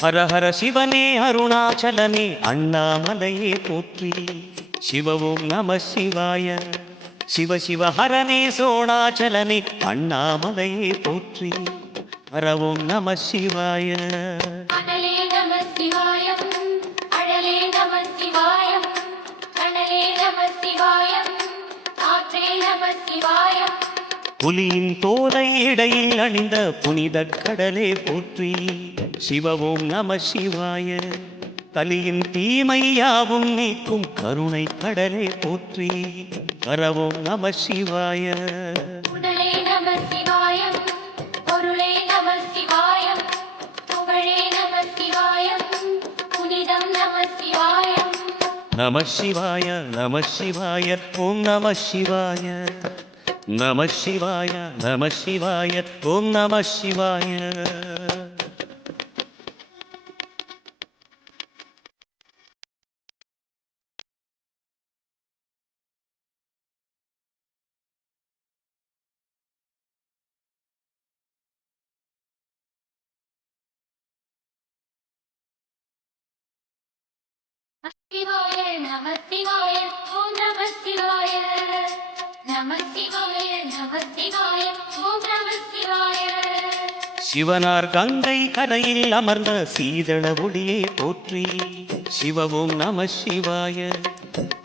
ஹர ஹர சிவனே அருணாச்சலனே அண்ணாமலையே போற்றி. சிவ ஓம் நம சிவாய. சிவ சிவ ஹரனே சோணாச்சலனே அண்ணாமலையே போற்றி. ஹர ஓம் நம சிவாய. புலியின் தோலை இடையில் அணிந்த புனித கடலே போற்றி. சிவ ஓம் நம சிவாய. கலியின் தீமை யாவும் நீக்கும் கருணை கடலே போற்றி. ஹர ஓம் நம சிவாய. நம சிவாய நம சிவாய ஓம் நம சிவாய. நம சிவாய நம சிவாய ஓம் நம சிவாய. நம சிவாய ஓம் நம சிவாய. நம சிவாய நம சிவாய ஓம் நம சிவாய. சிவனார் கங்கை கரையில் அமர்ந்த சீதள ஒளியே போற்றி. சிவ ஓம் நம சிவாய.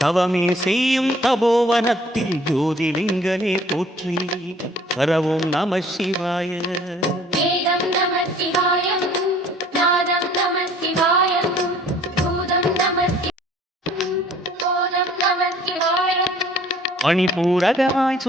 தவமே செய்யும் தபோவனத்தில் ஜோதிலிங்கனே போற்றி. ஹர ஓம் நம சிவாய. வேதம் நம சிவாயம், நாதம் நம சிவாயம், பூதம் நம சிவாயம், போதம் நம சிவாயம். மணிபூரகமாய்